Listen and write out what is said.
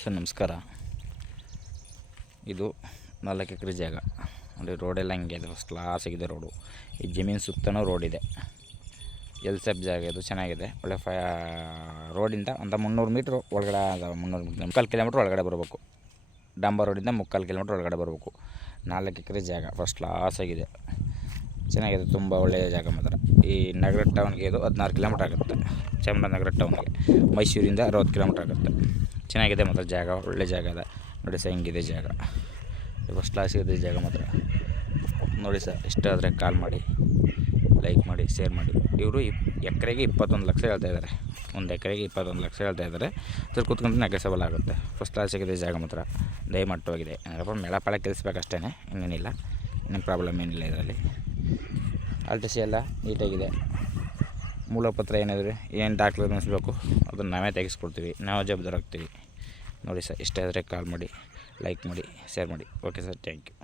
Sir ನಮಸ್ಕಾರ. ಇದು 4 ಎಕರೆ ಜಾಗ ನೋಡಿ. ರೋಡೆಲ್ಲ ಹಂಗೆ ಇದೆ, ಫಸ್ಟ್ ಕ್ಲಾಸಾಗಿದೆ ರೋಡು. ಈ ಜಮೀನು ಸುತ್ತಲೂ ರೋಡಿದೆ. ಎಲ್ ಸೇಫ್ ಜಾಗ ಇದು, ಚೆನ್ನಾಗಿದೆ. ಒಳ್ಳೆ ರೋಡಿಂದ ಒಂದು 300 ಮೀಟ್ರ್ ಒಳಗಡೆ, 300 ಕಿಲೋಮೀಟ್ರ್ ಒಳಗಡೆ ಬರಬೇಕು. ಡಾಂಬರ್ ರೋಡಿಂದ 3/4 ಕಿಲೋಮೀಟ್ರ್ ಒಳಗಡೆ ಬರಬೇಕು. 4 ಎಕರೆ ಜಾಗ, ಫಸ್ಟ್ ಕ್ಲಾಸಾಗಿದೆ, ಚೆನ್ನಾಗಿದೆ. ತುಂಬ ಒಳ್ಳೆಯ ಜಾಗ ಮಾತ್ರ. ಈ ನಗರ ಟೌನ್ಗೆ ಇದು 16 ಕಿಲೋಮೀಟ್ರ್ ಆಗುತ್ತೆ. ಚಾಮರಾಜನಗರ ಟೌನ್ಗೆ ಮೈಸೂರಿಂದ 60 ಕಿಲೋಮೀಟ್ರ್ ಆಗುತ್ತೆ. ಚೆನ್ನಾಗಿದೆ ಮಾತ್ರ ಜಾಗ, ಒಳ್ಳೆ ಜಾಗ ಇದೆ ನೋಡಿ ಸರ್. ಹೆಂಗಿದೆ ಜಾಗ, ಫಸ್ಟ್ ಕ್ಲಾಸ್ ಇದೆ ಜಾಗ ಮಾತ್ರ ನೋಡಿ ಸರ್. ಇಷ್ಟ ಆದರೆ ಕಾಲ್ ಮಾಡಿ, ಲೈಕ್ ಮಾಡಿ, ಶೇರ್ ಮಾಡಿ. ಇವರು ಎಕರೆಗೆ 21 ಲಕ್ಷ ಹೇಳ್ತಾಯಿದ್ದಾರೆ. ಒಂದು ಎಕರೆಗೆ 21 ಲಕ್ಷ ಹೇಳ್ತಾಯಿದ್ದಾರೆ. ಅದ್ರ ಕೂತ್ಕೊಂಡು ನೆಗೆಸಬಲ್ ಆಗುತ್ತೆ. ಫಸ್ಟ್ ಕ್ಲಾಸ್ ಆಗಿದೆ ಜಾಗ ಮಾತ್ರ, ದಯಮಟ್ಟವಾಗಿದೆ. ಮೇಳಪಾಳ ಕೆಲಸಬೇಕಷ್ಟೇ, ಇನ್ನೇನಿಲ್ಲ, ಇನ್ನೇನು ಪ್ರಾಬ್ಲಮ್ ಏನಿಲ್ಲ ಇದರಲ್ಲಿ. ಆಲ್ಟಿಸಿ ಎಲ್ಲ ನೀಟಾಗಿದೆ. ಮೂಲಪತ್ರ ಏನಾದರೂ ಏನು ಡಾಕ್ಯುಮೆಂಟ್ಸ್ ಬೇಕು ಅದನ್ನು ನಾವೇ ತೆಗೆಸ್ಕೊಡ್ತೀವಿ, ನಾವು ಜವಾಬ್ದಾರಾಗ್ತೀವಿ ನೋಡಿ ಸರ್. ಇಷ್ಟ ಆದರೆ ಕಾಲ್ ಮಾಡಿ, ಲೈಕ್ ಮಾಡಿ, ಶೇರ್ ಮಾಡಿ. Okay sir, thank you.